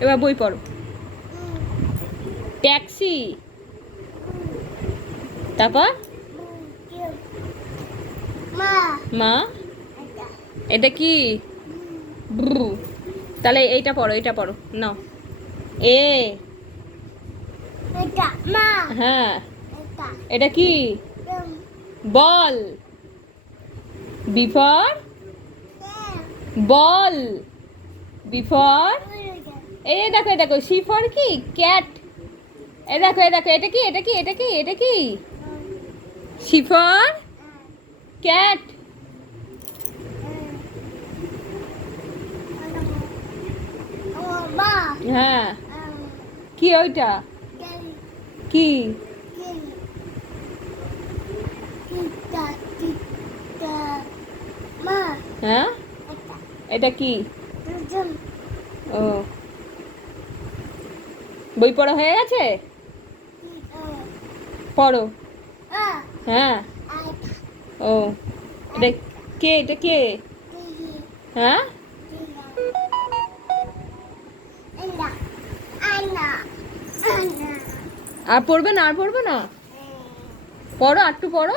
এবার বই পড়ো। ট্যাক্সি। তারপর? মা। এটা কি? তাহলে এইটা পড়ো এটা পড়ো। নাও। এ। হ্যাঁ। এটা কি? বল। বিফর? বল। বিফর? এই দেখো দেখো শিফর কি? ক্যাট এ দেখো এ দেখো এটা কি? এটা কি? এটা কি? এটা কি? শিফর ক্যাট হ্যাঁ। কি ওইটা? কি? হ্যাঁ? এটা কি? ও। বই পড়া হয়ে গেছে? পড়ো। হ্যাঁ। ও, এটা কে এটা কে? হ্যাঁ? আর পড়বে না, আর পড়বে না? পড়ো, আর একটু পড়ো।